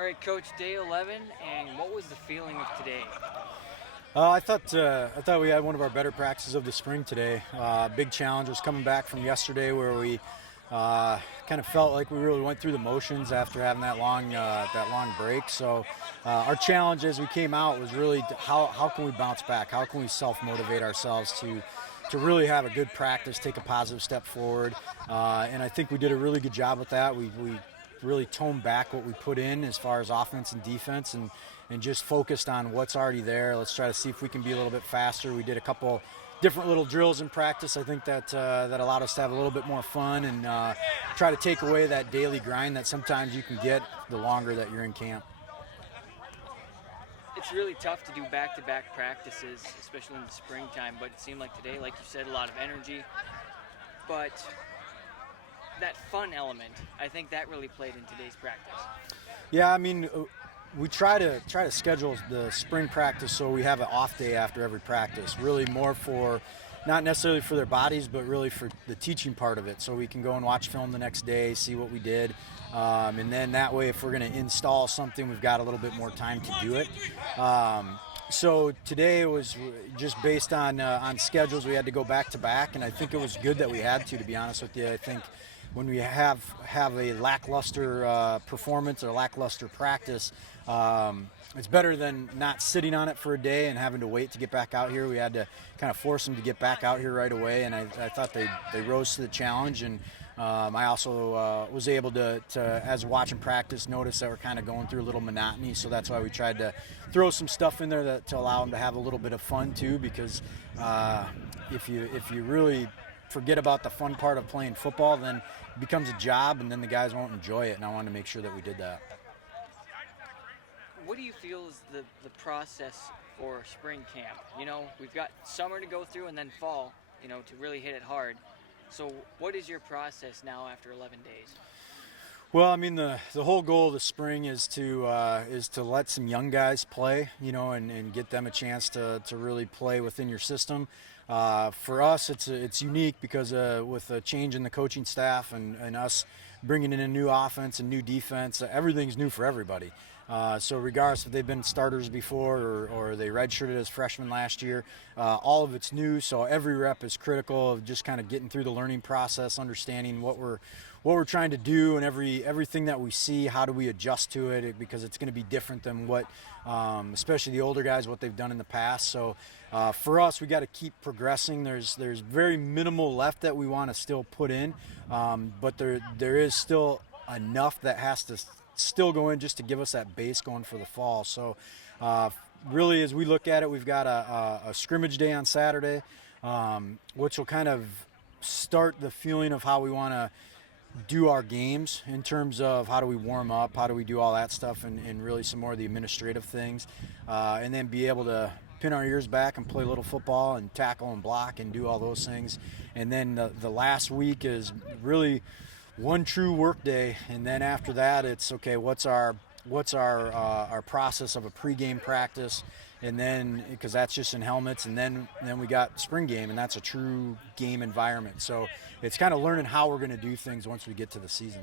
All right, Coach, day 11, and what was the feeling of today? I thought we had one of our better practices of the spring today. Big challenge was coming back from yesterday where we kind of felt like we really went through the motions after having that long break. So our challenge as we came out was really how can we bounce back? How can we self-motivate ourselves to really have a good practice, take a positive step forward? And I think we did a really good job with that. We really toned back what we put in as far as offense and defense and just focused on what's already there. Let's try to see if we can be a little bit faster. We did a couple different little drills in practice. I think that allowed us to have a little bit more fun and try to take away that daily grind that sometimes you can get the longer that you're in camp. It's really tough to do back-to-back practices, especially in the springtime, but it seemed like today, like you said, a lot of energy. But that fun element, I think that really played in today's practice. Yeah, I mean, we try to schedule the spring practice so we have an off day after every practice. Really more for not necessarily for their bodies, but really for the teaching part of it. So we can go and watch film the next day, see what we did, and then that way, if we're going to install something, we've got a little bit more time to do it. So today it was just based on schedules. We had to go back to back, and I think it was good that we had to be honest with you. I think when we have a lackluster performance or lackluster practice, it's better than not sitting on it for a day and having to wait to get back out here. We had to kind of force them to get back out here right away, and I thought they rose to the challenge. And I also was able to, as watching practice, notice that we're kind of going through a little monotony, so that's why we tried to throw some stuff in there to allow them to have a little bit of fun too, because if you really forget about the fun part of playing football, then it becomes a job, and then the guys won't enjoy it, and I wanted to make sure that we did that. What do you feel is the process for spring camp? You know, we've got summer to go through and then fall, you know, to really hit it hard. So what is your process now after 11 days? Well, I mean, the whole goal of the spring is to let some young guys play, you know, and get them a chance to really play within your system. For us, it's unique because with a change in the coaching staff and us bringing in a new offense and new defense, everything's new for everybody. So regardless if they've been starters before or they redshirted as freshmen last year, all of it's new. So every rep is critical of just kind of getting through the learning process, understanding what we're trying to do, and everything that we see, how do we adjust to it, because it's going to be different than what, especially the older guys, what they've done in the past. So for us, we got to keep progressing. There's very minimal left that we want to still put in, but there is still enough that has to still go in just to give us that base going for the fall. So really, as we look at it, we've got a scrimmage day on Saturday, which will kind of start the feeling of how we want to do our games in terms of how do we warm up, how do we do all that stuff, and really some more of the administrative things, and then be able to pin our ears back and play a little football and tackle and block and do all those things. And then the last week is really one true work day, and then after that it's okay, what's our process of a pregame practice, and then because that's just in helmets, and then we got spring game, and that's a true game environment. So it's kind of learning how we're going to do things once we get to the season.